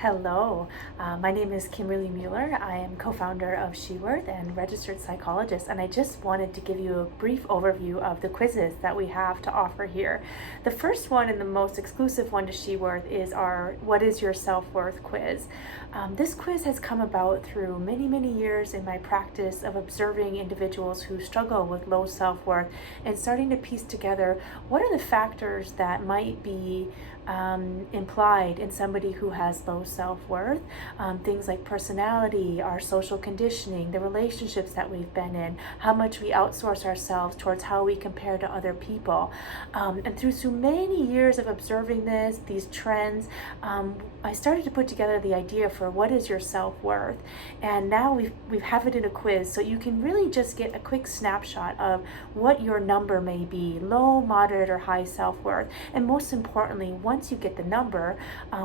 Hello, my name is Kimberly Mueller. I am co-founder of SheWorth and registered psychologist, and I just wanted to give you a brief overview of the quizzes that we have to offer here. The first one and the most exclusive one to SheWorth is our What is Your Self-Worth quiz. This quiz has come about through many years in my practice of observing individuals who struggle with low self-worth and starting to piece together what are the factors that might be implied in somebody who has low self-worth. Things like personality, our social conditioning, the relationships that we've been in, how much we outsource ourselves towards how we compare to other people. And through so many years of observing these trends, I started to put together the idea for what is your self-worth. And now we have it in a quiz, so you can really just get a quick snapshot of what your number may be, low, moderate, or high self-worth. And most importantly, once you get the number,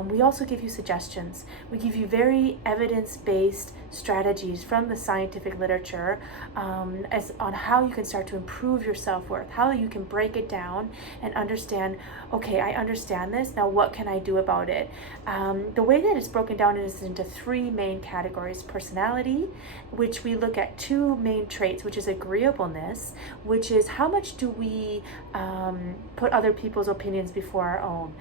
we also give you suggestions. We give you very evidence-based strategies from the scientific literature as on how you can start to improve your self-worth, how you can break it down and understand, okay, I understand this, now what can I do about it? The way that it's broken down is into three main categories: personality, which we look at two main traits, which is agreeableness, which is how much do we put other people's opinions before our own?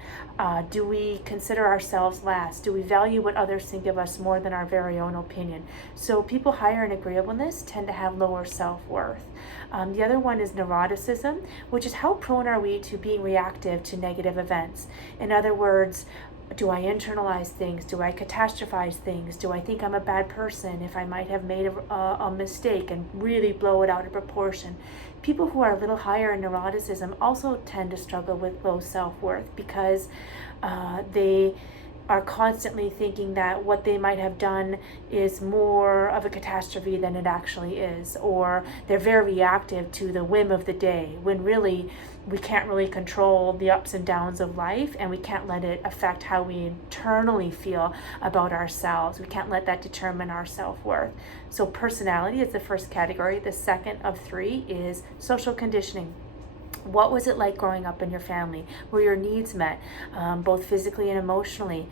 Do we consider ourselves last? Do we value what others think of us more than our very own opinion? So people higher in agreeableness tend to have lower self-worth. The other one is neuroticism, which is how prone are we to being reactive to negative events? In other words, do I internalize things? Do I catastrophize things? Do I think I'm a bad person if I might have made a mistake and really blow it out of proportion? People who are a little higher in neuroticism also tend to struggle with low self-worth because they are constantly thinking that what they might have done is more of a catastrophe than it actually is, or they're very reactive to the whim of the day, when really we can't really control the ups and downs of life, and we can't let it affect how we internally feel about ourselves. We can't let that determine our self-worth. So personality is the first category. The second of three is social conditioning. What was it like growing up in your family? Were your needs met, both physically and emotionally?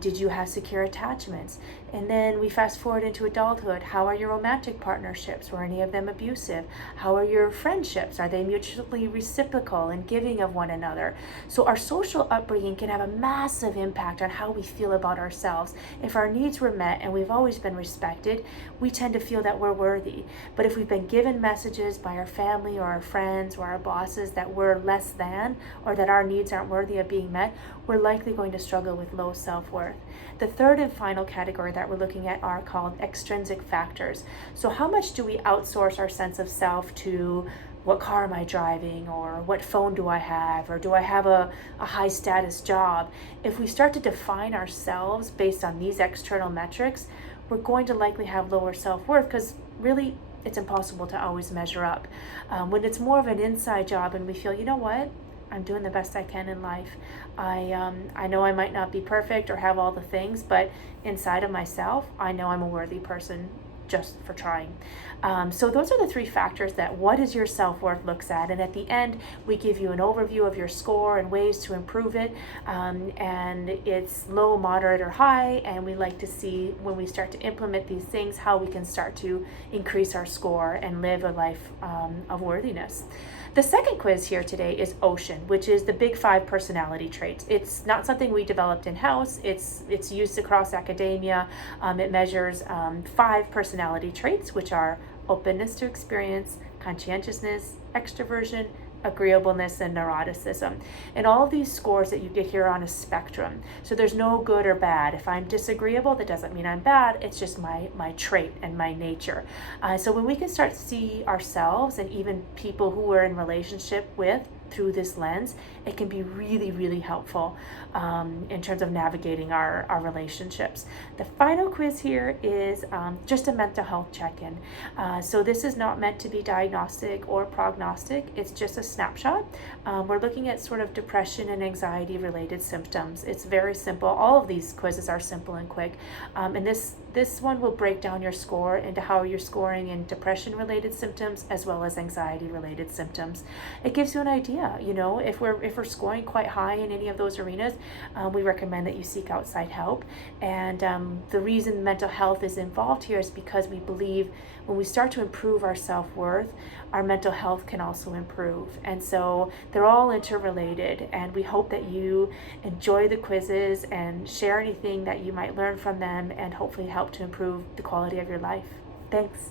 Did you have secure attachments? And then we fast forward into adulthood. How are your romantic partnerships? Were any of them abusive? How are your friendships? Are they mutually reciprocal and giving of one another? So our social upbringing can have a massive impact on how we feel about ourselves. If our needs were met and we've always been respected, we tend to feel that we're worthy. But if we've been given messages by our family or our friends or our bosses that we're less than, or that our needs aren't worthy of being met, we're likely going to struggle with low self-worth. The third and final category that we're looking at are called extrinsic factors. So how much do we outsource our sense of self to what car am I driving, or what phone do I have, or do I have a high status job? If we start to define ourselves based on these external metrics, we're going to likely have lower self-worth because really it's impossible to always measure up. When it's more of an inside job and we feel, you know what, I'm doing the best I can in life. I know I might not be perfect or have all the things, but inside of myself, I know I'm a worthy person just for trying. So those are the three factors that What is Your Self-Worth looks at. And at the end, we give you an overview of your score and ways to improve it. And it's low, moderate, or high. And we like to see when we start to implement these things, how we can start to increase our score and live a life of worthiness. The second quiz here today is Ocean, which is the big 5 personality traits. It's not something we developed in-house. It's used across academia. It measures 5 personality traits, which are openness to experience, conscientiousness, extroversion, agreeableness, and neuroticism. And all of these scores that you get here are on a spectrum. So there's no good or bad. If I'm disagreeable, that doesn't mean I'm bad. It's just my trait and my nature. So when we can start to see ourselves and even people who we're in relationship with through this lens, it can be really helpful in terms of navigating our relationships. The final quiz here is just a mental health check-in. So this is not meant to be diagnostic or prognostic. It's just a snapshot. We're looking at sort of depression and anxiety related symptoms. It's very simple. All of these quizzes are simple and quick. And this one will break down your score into how you're scoring in depression related symptoms as well as anxiety related symptoms. It gives you an idea idea. You know, if we're scoring quite high in any of those arenas, we recommend that you seek outside help. And the reason mental health is involved here is because we believe when we start to improve our self-worth, our mental health can also improve. And so they're all interrelated, and we hope that you enjoy the quizzes and share anything that you might learn from them and hopefully help to improve the quality of your life. Thanks.